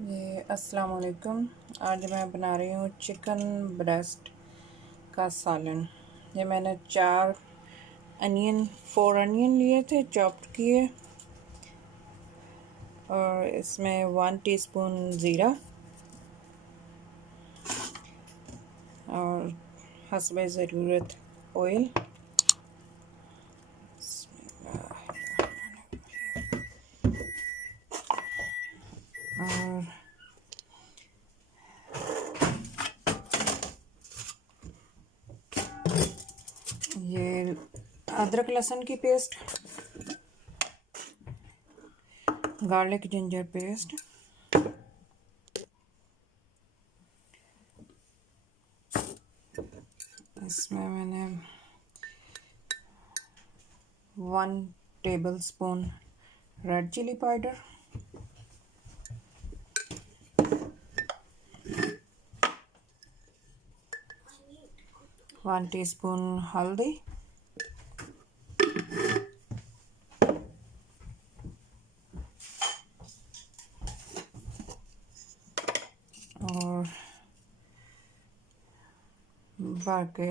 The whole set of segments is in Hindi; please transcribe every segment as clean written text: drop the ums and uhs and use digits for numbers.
ये अस्सलाम वालेकुम। आज मैं बना रही हूँ चिकन ब्रेस्ट का सालन। ये मैंने 4 अनियन लिए थे, चॉप्ड किए, और इसमें 1 टीस्पून ज़ीरा और हस्बे ज़रूरत ऑयल। और ये अदरक लहसुन की पेस्ट, गार्लिक जिंजर पेस्ट, इसमें मैंने 1 tablespoon red chili powder, 1 teaspoon हल्दी, और बाकी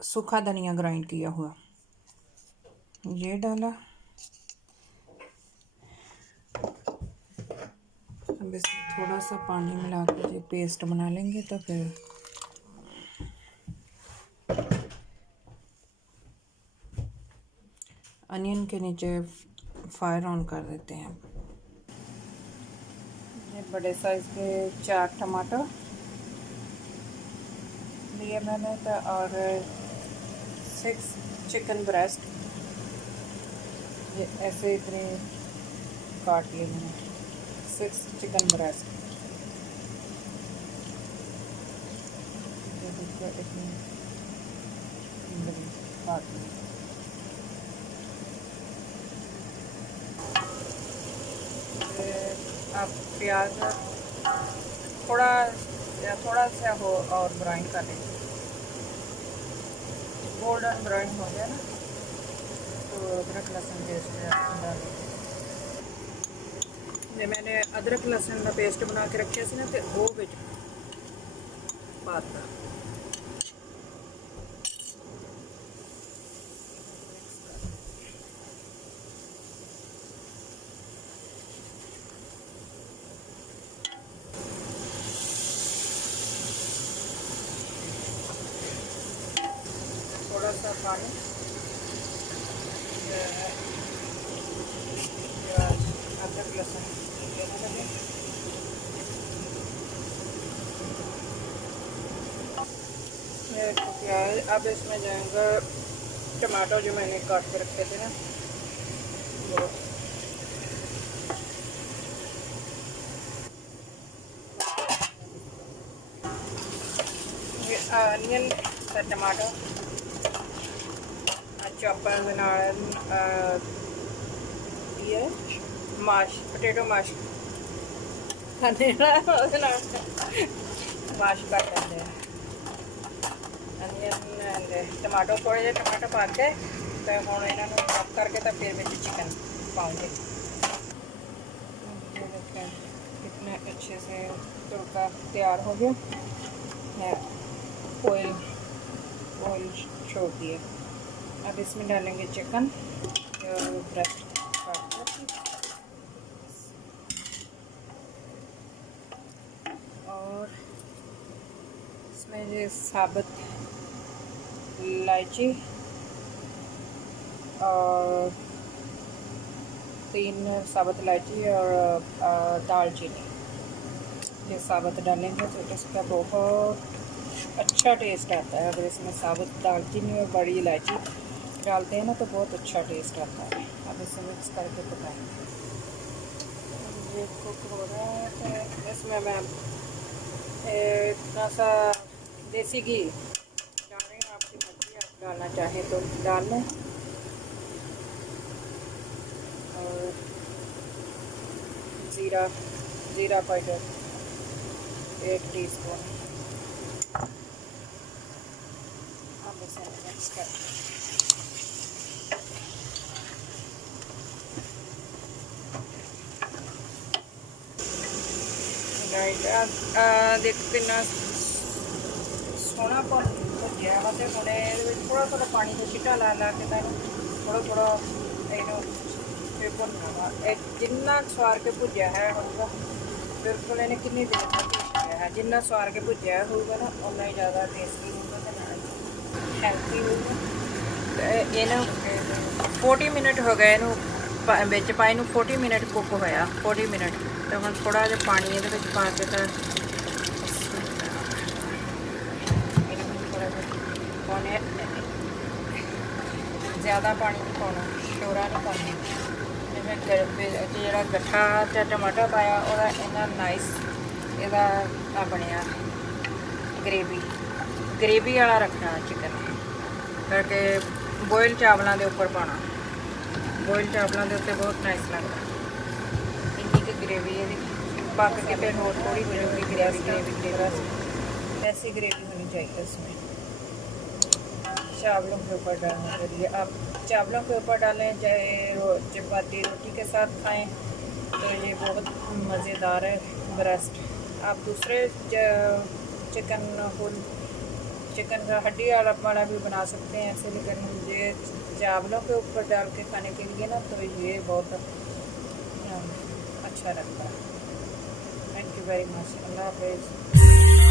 सूखा धनिया ग्राइंड किया हुआ ये डाला। अब इसमें थोड़ा सा पानी मिला कर ये पेस्ट बना लेंगे, तो फिर अनियन के नीचे फायर ऑन कर देते हैं। ये बड़े साइज़ के 4 टमाटर लिए मैंने, तो और 6 चिकन ब्रेस्ट, ये ऐसे इतने काट लिए मैंने, 6 चिकन ब्रेस्ट। इतने काट लिए। आप प्याज थोड़ा सा हो और ब्राउन कर लें, गोल्डन ब्राउन हो गया ना, तो अदरक लहसुन पेस्ट डालें। ये मैंने अदरक लहसुन का पेस्ट बना के रखे थे ना, तो वो बिच पाता थोड़ा सा पानी, अदरक लहसुन देने लगे। प्याज, अब इसमें जाएगा टमाटर जो मैंने काट के रखे थे ना, वो अनियन टमाटर चॉपर ये माश पोटैटो माश माश कर लेते हैं। अनियन टमाटो थोड़े जे टमाटर पा के तो हम इन्हों चॉप करके तो फिर में चिकन पाऊँगे। कितने अच्छे से तड़का तैयार हो गया है। ऑयल छोड़ दिए। अब इसमें डालेंगे चिकन ब्रेस्ट और इसमें ये साबुत इलायची और 3 साबुत इलायची और दालचीनी, ये साबुत डालेंगे तो इसका बहुत अच्छा टेस्ट आता है। अगर इसमें साबुत दालचीनी और बड़ी इलायची डालते हैं ना तो बहुत अच्छा टेस्ट आता है। अब इसे मिक्स करके पकाएंगे। ये कुक हो रहा है तो इसमें मैं इतना सा देसी घी डाल रही हूँ, आपकी मर्ज़ी, आप डालना चाहें तो डाल लें। और ज़ीरा पाउडर 1 टीस्पून। अब इसे मिक्स कर राइट देख कितना सोहना भुजिया वा तो हम थोड़ा थोड़ा पानी का छिटा ला ला के थोड़ा थोड़ा इनू भुनना वा जिन्ना स्वार के भुजिया है होगा बिल्कुल इन्हें कितनी देर तक भुजिया है जिन्ना स्वार के भुजिया होगा ना उन्ना ही ज़्यादा टेस्टी होगा तो हेल्थी होगा। इन्हू 40 मिनट हो गए इनू बिच पाए 40 मिनट कुक होया 40 मिनट तो हम थोड़ा जिहा पानी ये पा के तो पाने ज़्यादा पानी नहीं पाना शोरा नहीं करना जो गट्ठा तो टमाटर पाया और इन्ना नाइस यदा बनया ग्रेवी वाला रखना चिकन करके बॉयल चावलों के उपर पाना बॉयल चावलों के उत्ते बहुत नाइस लगता इन्नी की ग्रेवी पक के फिर और थोड़ी हो जाएगी ग्रेवी ऐसी ग्रेवी होनी चाहिए इसमें। चावलों के ऊपर डालने के लिए आप चावलों के ऊपर डालें चाहे चपाती रोटी के साथ खाएं तो ये बहुत मज़ेदार है ब्रेस्ट। आप दूसरे चिकन का हड्डी वाला भी बना सकते हैं ऐसे, लेकिन ये चावलों के ऊपर डाल के खाने के लिए ना तो ये बहुत अच्छा लगता है। Thank you very much. अल्लाह हाफ़िज़।